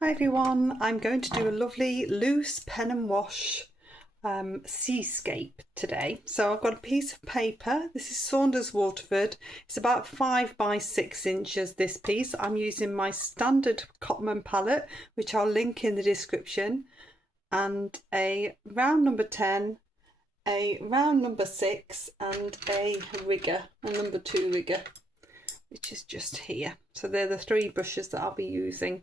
Hi everyone, I'm going to do a lovely loose pen and wash seascape today. So I've got a piece of paper. This is Saunders Waterford. It's about 5 by 6 inches, this piece. I'm using my standard Cotman palette, which I'll link in the description, and a round number 10, a round number 6 and a rigger, a number 2 rigger, which is just here. So they're the 3 brushes that I'll be using.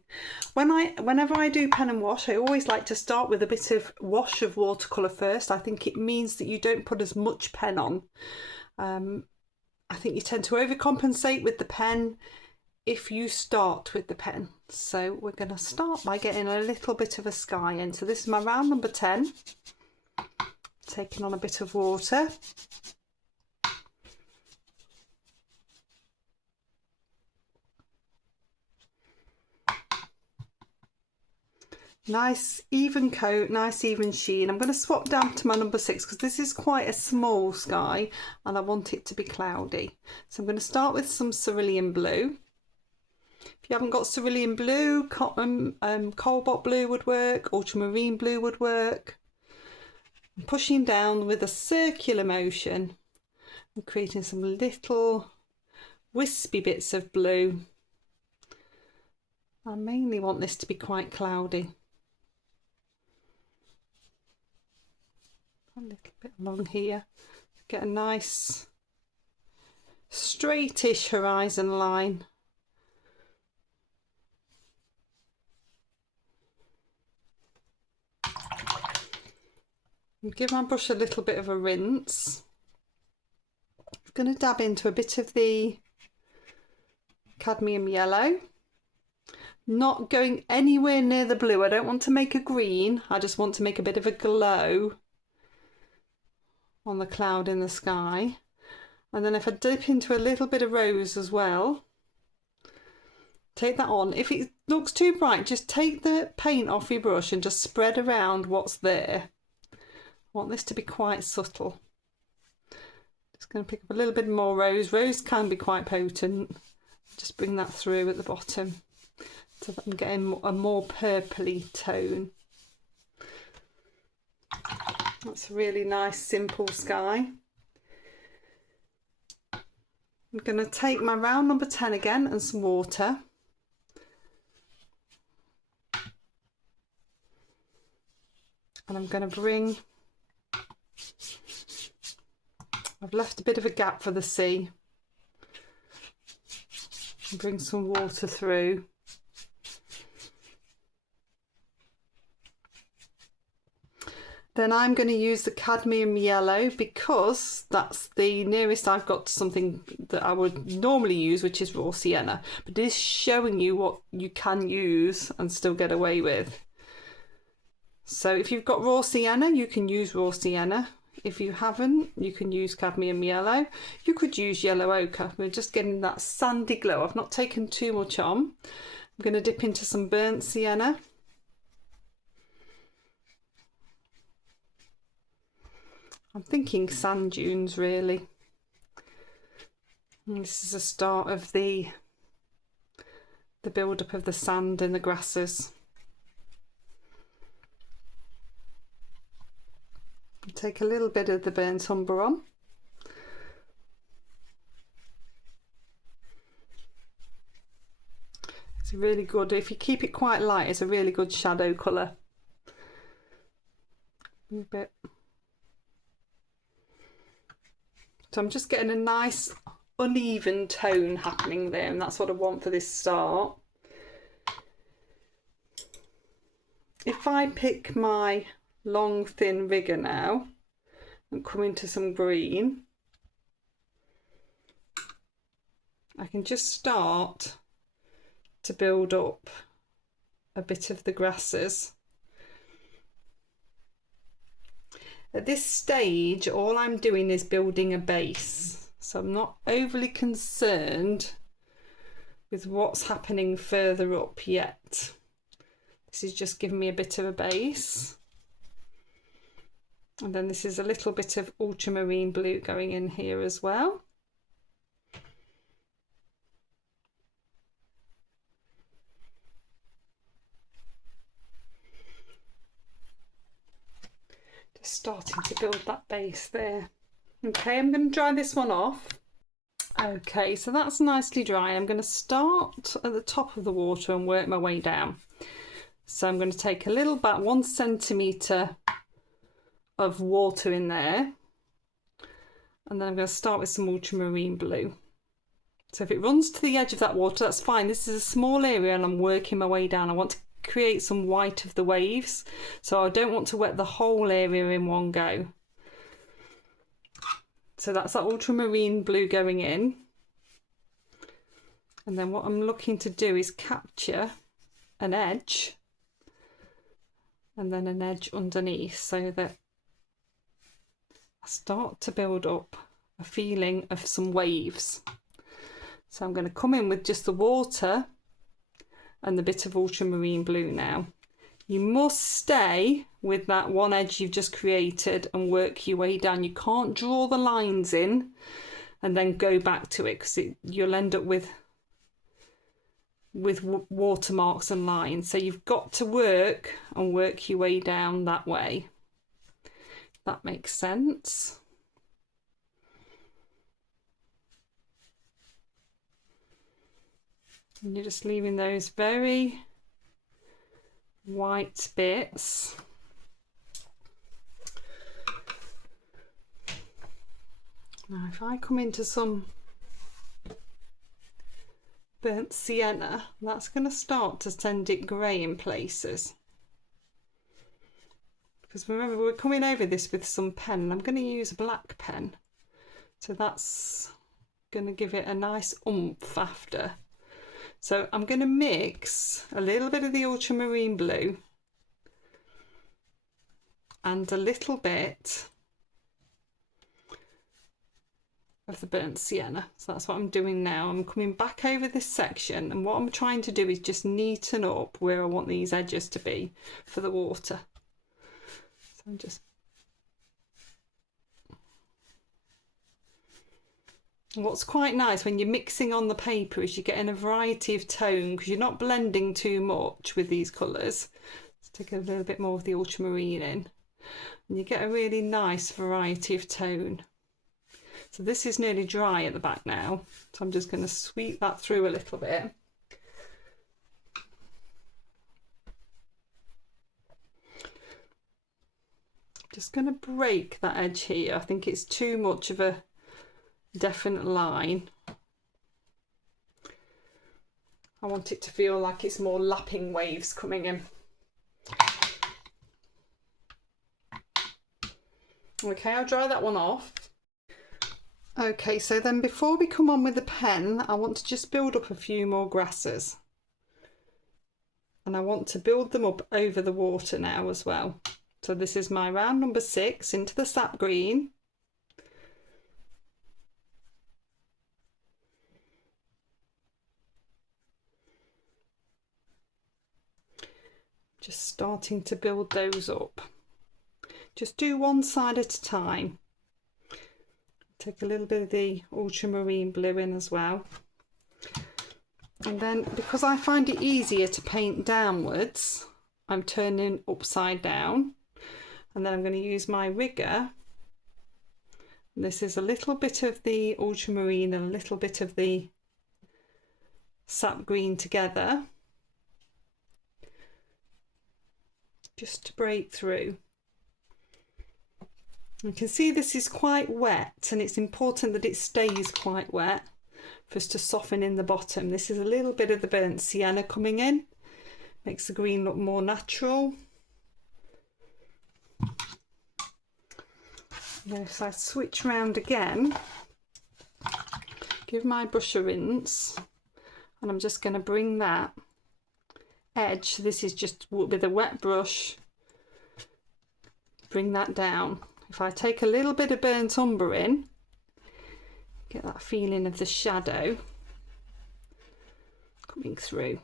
Whenever I do pen and wash, I always like to start with a bit of wash of watercolour first. I think it means that you don't put as much pen on. I think you tend to overcompensate with the pen if you start with the pen. So we're going to start by getting a little bit of a sky in. So this is my round number 10, taking on a bit of water. Nice even coat, nice even sheen. I'm going to swap down to my number 6 because this is quite a small sky and I want it to be cloudy. So I'm going to start with some cerulean blue. If you haven't got cerulean blue, cobalt blue would work, ultramarine blue would work. I'm pushing down with a circular motion and creating some little wispy bits of blue. I mainly want this to be quite cloudy. A little bit along here, get a nice straightish horizon line. And give my brush a little bit of a rinse. I'm going to dab into a bit of the cadmium yellow. Not going anywhere near the blue. I don't want to make a green, I just want to make a bit of a glow on the cloud in the sky. And then if I dip into a little bit of rose as well, take that on. If it looks too bright, just take the paint off your brush and just spread around what's there. I want this to be quite subtle. Just going to pick up a little bit more rose. Rose can be quite potent. Just bring that through at the bottom so that I'm getting a more purpley tone. That's a really nice simple sky. I'm going to take my round number 10 again and some water. And I'm going to bring, I've left a bit of a gap for the sea. And bring some water through. Then I'm going to use the cadmium yellow because that's the nearest I've got to something that I would normally use, which is raw sienna. But it is showing you what you can use and still get away with. So if you've got raw sienna, you can use raw sienna. If you haven't, you can use cadmium yellow. You could use yellow ochre. We're just getting that sandy glow. I've not taken too much on. I'm going to dip into some burnt sienna. I'm thinking sand dunes really. And this is the start of the build-up of the sand in the grasses. Take a little bit of the burnt umber on. It's really good, if you keep it quite light, it's a really good shadow colour. A bit. So I'm just getting a nice uneven tone happening there, and that's what I want for this start. If I pick my long thin rigger now and come into some green, I can just start to build up a bit of the grasses. At this stage, all I'm doing is building a base, so I'm not overly concerned with what's happening further up yet. This is just giving me a bit of a base. And then this is a little bit of ultramarine blue going in here as well. Starting to build that base there. Okay, I'm going to dry this one off. Okay, so that's nicely dry. I'm going to start at the top of the water and work my way down. So I'm going to take a little, about 1 centimetre of water in there, and then I'm going to start with some ultramarine blue. So if it runs to the edge of that water, that's fine. This is a small area and I'm working my way down. I want to create some white of the waves, so I don't want to wet the whole area in one go. So that's that ultramarine blue going in. And then what I'm looking to do is capture an edge and then an edge underneath, so that I start to build up a feeling of some waves. So I'm going to come in with just the water and the bit of ultramarine blue now. You must stay with that one edge you've just created and work your way down. You can't draw the lines in and then go back to it, because you'll end up with watermarks and lines. So you've got to work your way down that way. That makes sense. And you're just leaving those very white bits. Now if I come into some burnt sienna, that's going to start to send it grey in places. Because remember, we're coming over this with some pen, and I'm going to use a black pen. So that's going to give it a nice oomph after. So I'm going to mix a little bit of the ultramarine blue and a little bit of the burnt sienna. So that's what I'm doing now. I'm coming back over this section, and what I'm trying to do is just neaten up where I want these edges to be for the water. So I'm just... What's quite nice when you're mixing on the paper is you're getting a variety of tone, because you're not blending too much with these colours. Let's take a little bit more of the ultramarine in, and you get a really nice variety of tone. So this is nearly dry at the back now, so I'm just going to sweep that through a little bit. Just going to break that edge here. I think it's too much of a definite line. I want it to feel like it's more lapping waves coming in. Okay, I'll dry that one off. Okay, so then before we come on with the pen, I want to just build up a few more grasses. And I want to build them up over the water now as well. So this is my round number 6 into the sap green. Just starting to build those up. Just do one side at a time. Take a little bit of the ultramarine blue in as well. And then, because I find it easier to paint downwards, I'm turning upside down. And then I'm going to use my rigger. This is a little bit of the ultramarine and a little bit of the sap green together, just to break through. You can see this is quite wet, and it's important that it stays quite wet for us to soften in the bottom. This is a little bit of the burnt sienna coming in, makes the green look more natural. Now if I switch round again, give my brush a rinse, and I'm just going to bring that edge, this is just with a wet brush, bring that down. If I take a little bit of burnt umber in, get that feeling of the shadow coming through.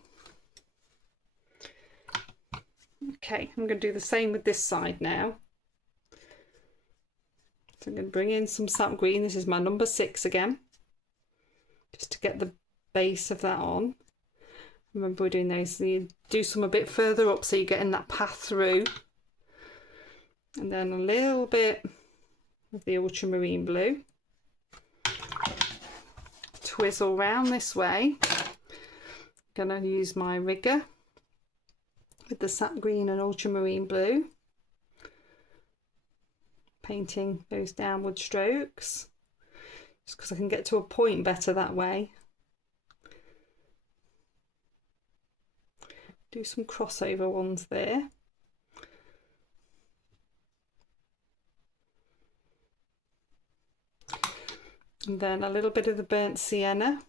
Okay, I'm going to do the same with this side now. So I'm going to bring in some sap green. This is my number 6 again, just to get the base of that on. Remember, we're doing those, so you do some a bit further up so you're getting that path through. And then a little bit of the ultramarine blue. Twizzle round this way. Gonna use my rigger with the sap green and ultramarine blue, painting those downward strokes just because I can get to a point better that way. Do some crossover ones there. And then a little bit of the burnt sienna,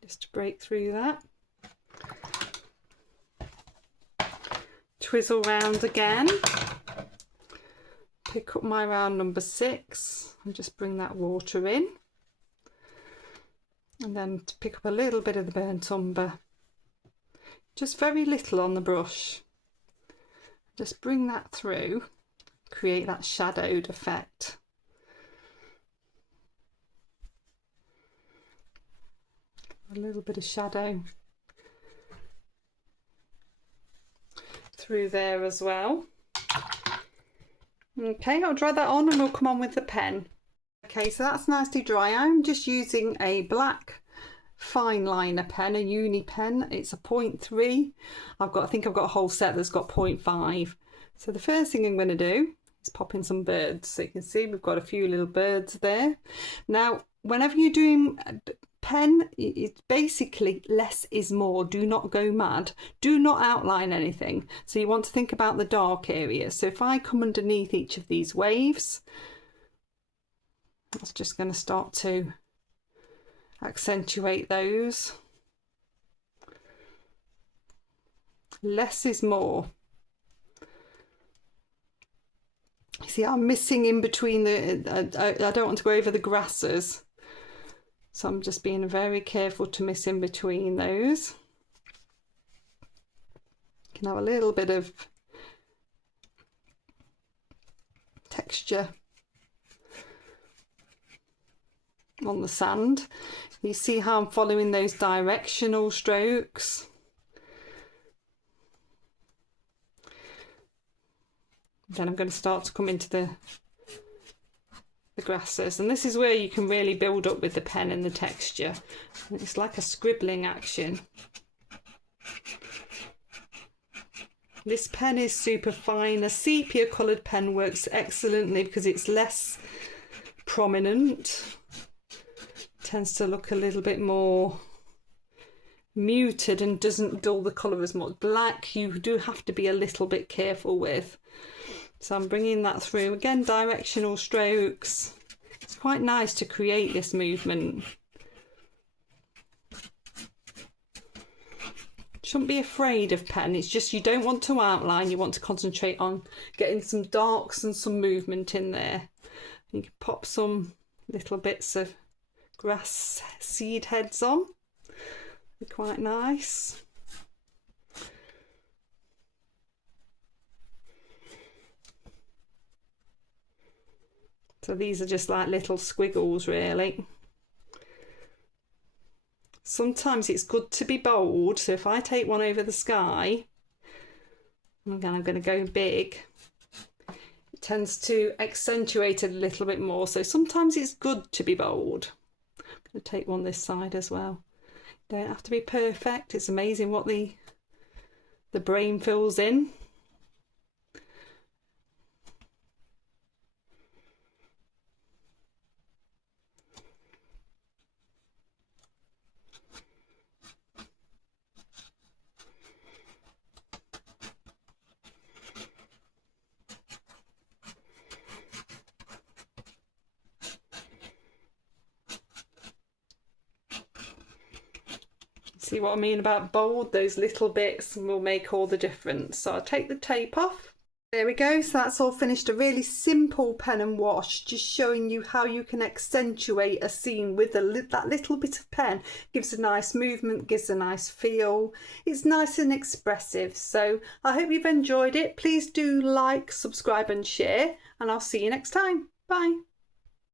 just to break through that. Twizzle round again. Pick up my round number 6 and just bring that water in. And then to pick up a little bit of the burnt umber. Just very little on the brush. Just bring that through, create that shadowed effect. A little bit of shadow through there as well. Okay, I'll dry that on and we'll come on with the pen. Okay, so that's nicely dry. I'm just using a black fine liner pen, a uni pen. It's a 0.3. I think I've got a whole set that's got 0.5. So the first thing I'm going to do is pop in some birds. So you can see we've got a few little birds there. Now, whenever you're doing pen, it's basically less is more. Do not go mad. Do not outline anything. So you want to think about the dark areas. So if I come underneath each of these waves, that's just going to start to accentuate those. Less is more. See, I'm missing in between the, I don't want to go over the grasses. So I'm just being very careful to miss in between those. You can have a little bit of texture on the sand. You see how I'm following those directional strokes. Then I'm going to start to come into the grasses, and this is where you can really build up with the pen and the texture. It's like a scribbling action. This pen is super fine. A sepia coloured pen works excellently because it's less prominent. Tends to look a little bit more muted and doesn't dull the colour as much. Black you do have to be a little bit careful with. So I'm bringing that through. Again, directional strokes. It's quite nice to create this movement. Shouldn't be afraid of pen. It's just you don't want to outline. You want to concentrate on getting some darks and some movement in there. You can pop some little bits of grass seed heads on. Be quite nice. So these are just like little squiggles really. Sometimes it's good to be bold. So if I take one over the sky, and again I'm going to go big, it tends to accentuate it a little bit more. So sometimes it's good to be bold. I'm going to take one this side as well. Don't have to be perfect. It's amazing what the brain fills in. See what I mean about bold? Those little bits will make all the difference. So I'll take the tape off. There we go. So that's all finished. A really simple pen and wash, just showing you how you can accentuate a scene with that little bit of pen. Gives a nice movement, gives a nice feel. It's nice and expressive. So I hope you've enjoyed it. Please do like, subscribe and share, and I'll see you next time. Bye.